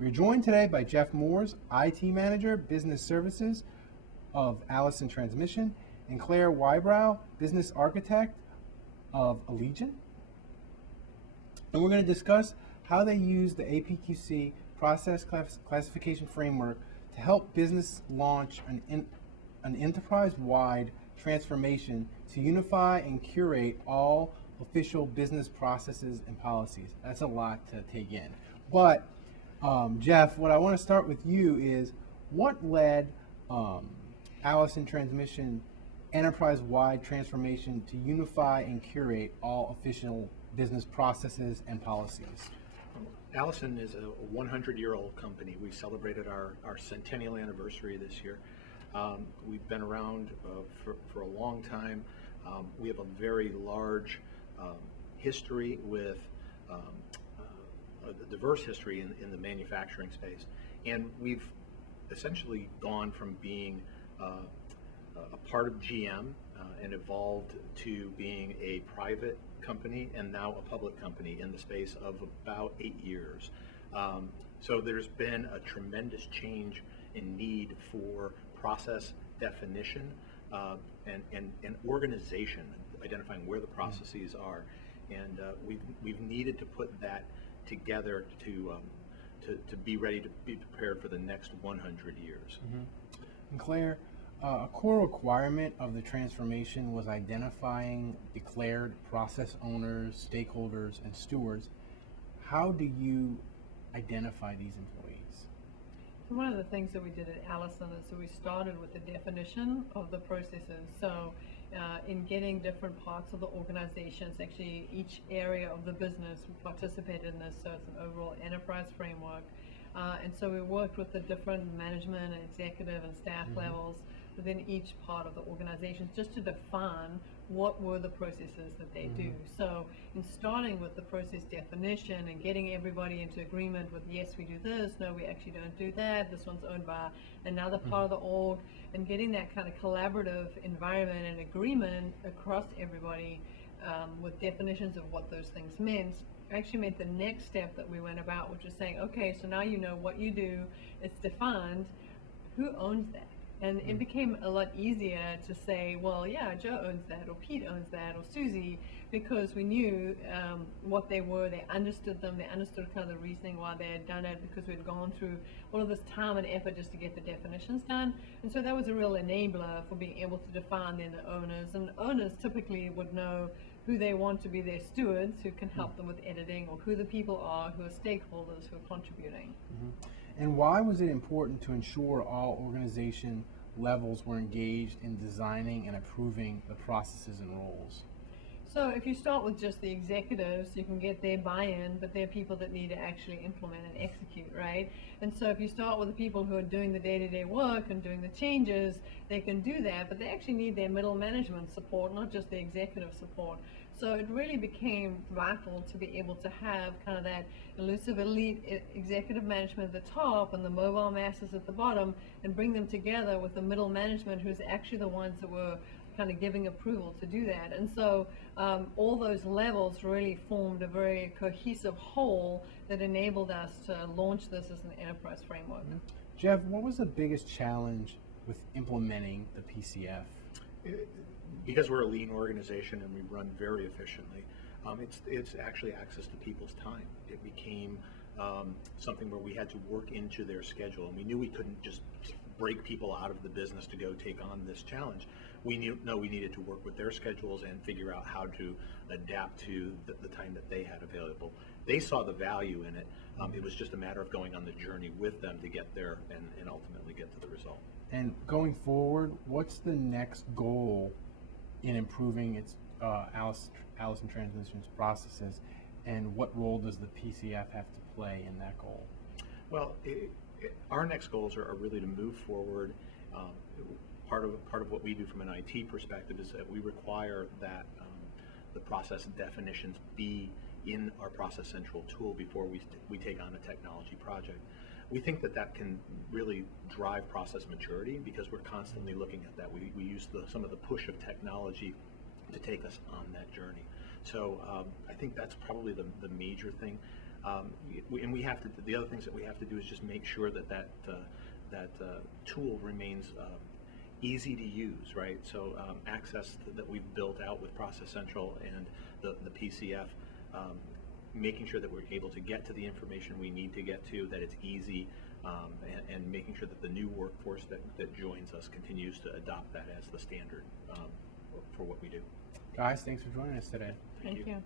We're joined today by Jeff Mooers, IT Manager, Business Services of Allison Transmission, and Claire Wybrow, Business Architect of Allegient. And we're going to discuss how they use the APQC process classification framework to help business launch an enterprise-wide transformation to unify and curate all official business processes and policies. That's a lot to take in. But Jeff, what I want to start with you is what led Allison Transmission enterprise-wide transformation to unify and curate all official business processes and policies? Allison is a 100-year-old company. We celebrated our centennial anniversary this year. We've been around for a long time. We have a very large history with a diverse history in the manufacturing space. And we've essentially gone from being a part of GM and evolved to being a private company and now a public company in the space of about 8 years. So there's been a tremendous change in need for process definition and organization, identifying where the processes are. And we've needed to put that together to be ready to be prepared for the next 100 years. Mm-hmm. And Claire, a core requirement of the transformation was identifying declared process owners, stakeholders, and stewards. How do you identify these employees? One of the things that we did at Allison is that we started with the definition of the processes. So in getting different parts of the organizations, actually each area of the business participated in this, so it's an overall enterprise framework. And so we worked with the different management and executive and staff levels within each part of the organization just to define what were the processes that they do. So in starting with the process definition and getting everybody into agreement with, yes, we do this, no, we actually don't do that, this one's owned by another part of the org, and getting that kind of collaborative environment and agreement across everybody with definitions of what those things meant, actually meant the next step that we went about, which was saying, okay, so now you know what you do, it's defined, who owns that? And it became a lot easier to say, well, yeah, Joe owns that, or Pete owns that, or Susie, because we knew what they were, they understood them, they understood kind of the reasoning why they had done it, because we'd gone through all of this time and effort just to get the definitions done. And so that was a real enabler for being able to define then the owners. And owners typically would know who they want to be their stewards, who can help them with editing, or who the people are, who are stakeholders, who are contributing. And why was it important to ensure all organization levels were engaged in designing and approving the processes and roles? So if you start with just the executives, you can get their buy-in, but they're people that need to actually implement and execute, right? And so if you start with the people who are doing the day-to-day work and doing the changes, they can do that, but they actually need their middle management support, not just the executive support. So it really became vital to be able to have kind of that elusive elite executive management at the top and the mobile masses at the bottom, and bring them together with the middle management, who's actually the ones that were kind of giving approval to do that. And so all those levels really formed a very cohesive whole that enabled us to launch this as an enterprise framework. Jeff, what was the biggest challenge with implementing the PCF? Because we're a lean organization and we run very efficiently, it's actually access to people's time. It became something where we had to work into their schedule, and we knew we couldn't just break people out of the business to go take on this challenge. We needed to work with their schedules and figure out how to adapt to the time that they had available. They saw the value in it. It was just a matter of going on the journey with them to get there and ultimately get to the result. And going forward, what's the next goal in improving its Allison Transmissions processes, and what role does the PCF have to play in that goal? Well, our next goals are really to move forward. Part of what we do from an IT perspective is that we require that the process definitions be in our Process Central tool before we take on a technology project. We think that can really drive process maturity because we're constantly looking at that. We use some of the push of technology to take us on that journey. So I think that's probably the major thing. And we have to, the other things that we have to do is just make sure that tool remains easy to use, right? So access that we've built out with Process Central and the PCF, making sure that we're able to get to the information we need to get to, that it's easy, and making sure that the new workforce that joins us continues to adopt that as the standard for what we do. Guys, thanks for joining us today. Thank you.